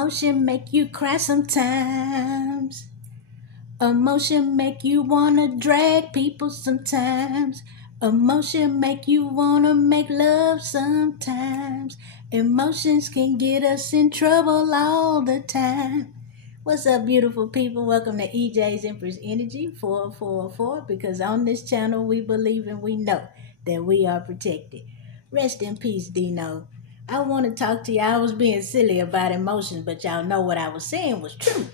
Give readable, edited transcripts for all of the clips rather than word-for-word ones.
Emotion make you cry sometimes. Emotion make you wanna drag people sometimes. Emotion make you wanna make love sometimes. Emotions can get us in trouble all the time. What's up, beautiful people? Welcome to EJ's Empress Energy 444, because on this channel we believe and we know that we are protected. Rest in peace, Dino. I want to talk to you. I was being silly about emotions, but y'all know what I was saying was true.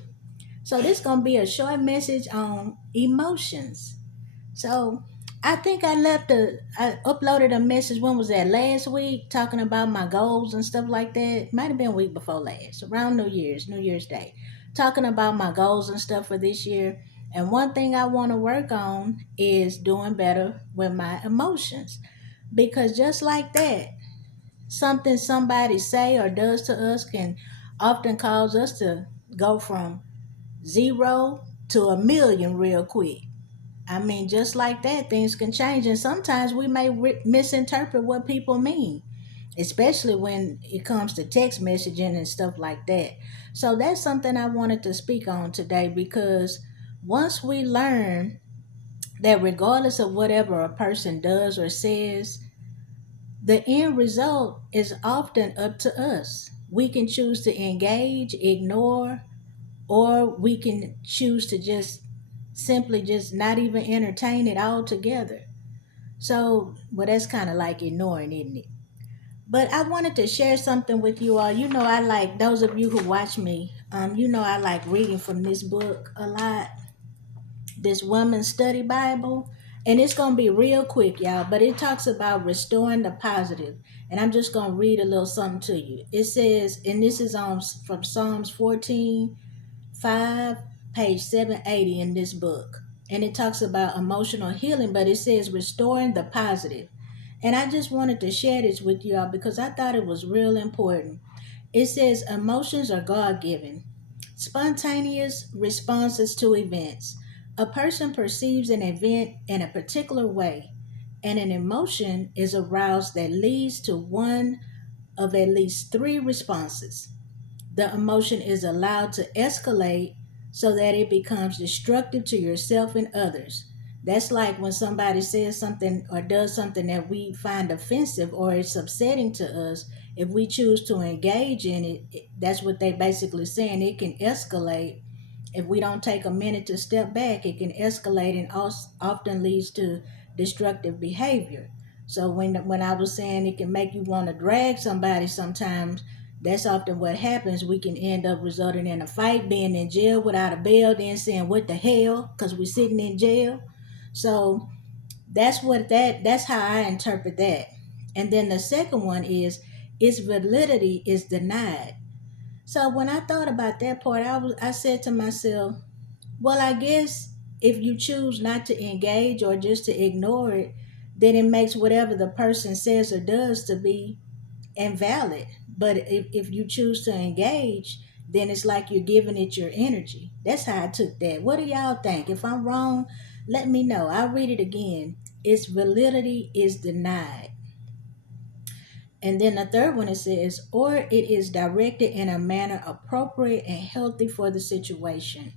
So this gonna be a short message on emotions. So I think I uploaded a message. When was that? Last week, talking about my goals and stuff like that. Might have been week before last, around New Year's Day, talking about my goals and stuff for this year. And one thing I want to work on is doing better with my emotions, because just like that, something somebody say or does to us can often cause us to go from zero to a million real quick. I mean, just like that, things can change, and sometimes we may misinterpret what people mean, especially when it comes to text messaging and stuff like that. So that's something I wanted to speak on today, because once we learn that regardless of whatever a person does or says, the end result is often up to us. We can choose to engage, ignore, or we can choose to just simply just not even entertain it altogether. So, well, that's kind of like ignoring, isn't it? But I wanted to share something with you all. You know, I like those of you who watch me. I like reading from this book a lot. This Woman's Study Bible, and it's gonna be real quick, y'all. But it talks about restoring the positive, and I'm just gonna read a little something to you. It says, and this is on from Psalms 14 5, page 780 in this book. And it talks about emotional healing, but it says restoring the positive. And I just wanted to share this with y'all because I thought it was real important. It says emotions are God given, spontaneous responses to events. A person perceives an event in a particular way, and an emotion is aroused that leads to one of at least three responses. The emotion is allowed to escalate so that it becomes destructive to yourself and others. That's like when somebody says something or does something that we find offensive or it's upsetting to us. If we choose to engage in it, that's what they basically saying. It can escalate. If we don't take a minute to step back, it can escalate and often leads to destructive behavior. So when I was saying it can make you want to drag somebody sometimes, that's often what happens. We can end up resulting in a fight, being in jail without a bail, then saying, what the hell? Because we're sitting in jail. So that's how I interpret that. And then the second one is its validity is denied. So when I thought about that part, I said to myself, well, I guess if you choose not to engage or just to ignore it, then it makes whatever the person says or does to be invalid. But if you choose to engage, then it's like you're giving it your energy. That's how I took that. What do y'all think? If I'm wrong, let me know. I'll read it again. Its validity is denied. And then the third one, it says, or it is directed in a manner appropriate and healthy for the situation.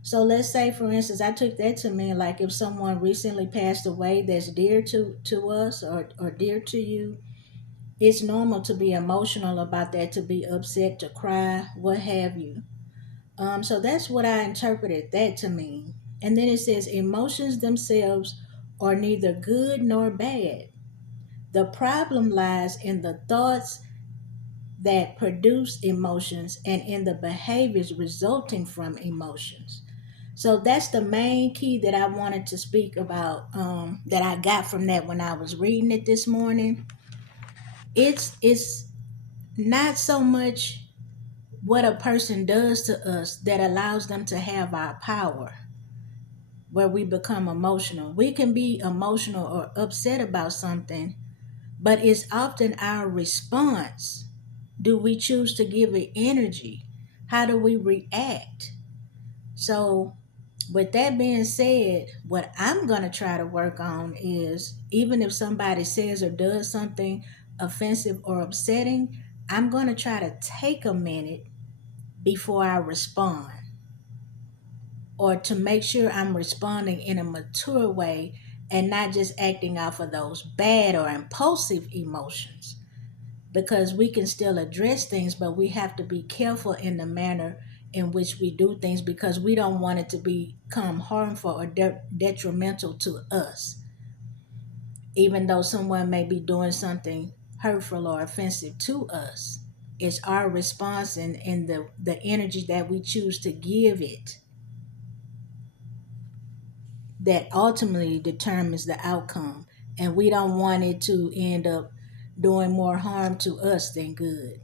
So let's say, for instance, I took that to mean like if someone recently passed away that's dear to us or dear to you, it's normal to be emotional about that, to be upset, to cry, what have you. So that's what I interpreted that to mean. And then it says emotions themselves are neither good nor bad. The problem lies in the thoughts that produce emotions and in the behaviors resulting from emotions. So that's the main key that I wanted to speak about, that I got from that when I was reading it this morning. It's not so much what a person does to us that allows them to have our power, where we become emotional. We can be emotional or upset about something, but it's often our response. Do we choose to give it energy? How do we react? So, with that being said, what I'm going to try to work on is, even if somebody says or does something offensive or upsetting, I'm going to try to take a minute before I respond, or to make sure I'm responding in a mature way and not just acting off of those bad or impulsive emotions. Because we can still address things, but we have to be careful in the manner in which we do things, because we don't want it to become harmful or detrimental to us, even though someone may be doing something hurtful or offensive to us. It's our response and the energy that we choose to give it that ultimately determines the outcome. And we don't want it to end up doing more harm to us than good.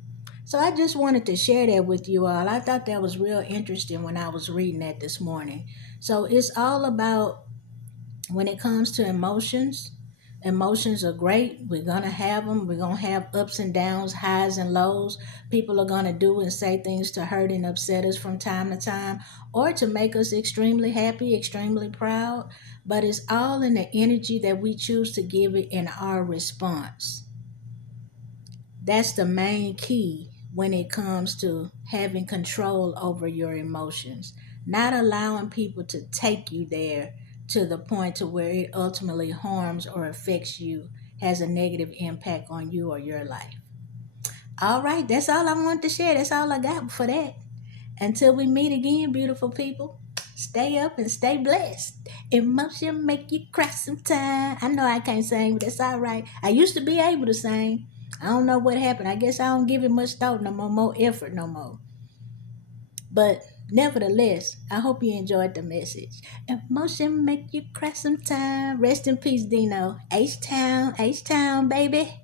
So I just wanted to share that with you all. I thought that was real interesting when I was reading that this morning. So it's all about, when it comes to emotions, emotions are great. We're going to have them. We're going to have ups and downs, highs and lows. People are going to do and say things to hurt and upset us from time to time, or to make us extremely happy, extremely proud. But it's all in the energy that we choose to give it in our response. That's the main key when it comes to having control over your emotions. Not allowing people to take you there to the point to where it ultimately harms or affects you, has a negative impact on you or your life. All right, that's all I wanted to share. That's all I got for that. Until we meet again, beautiful people, stay up and stay blessed. Emotion make you cry sometime. I know I can't sing, but that's all right. I used to be able to sing. I don't know what happened. I guess I don't give it much thought no more, more effort no more. But nevertheless, I hope you enjoyed the message. Emotion make you cry sometime. Rest in peace, Dino. H-Town, H-Town, baby.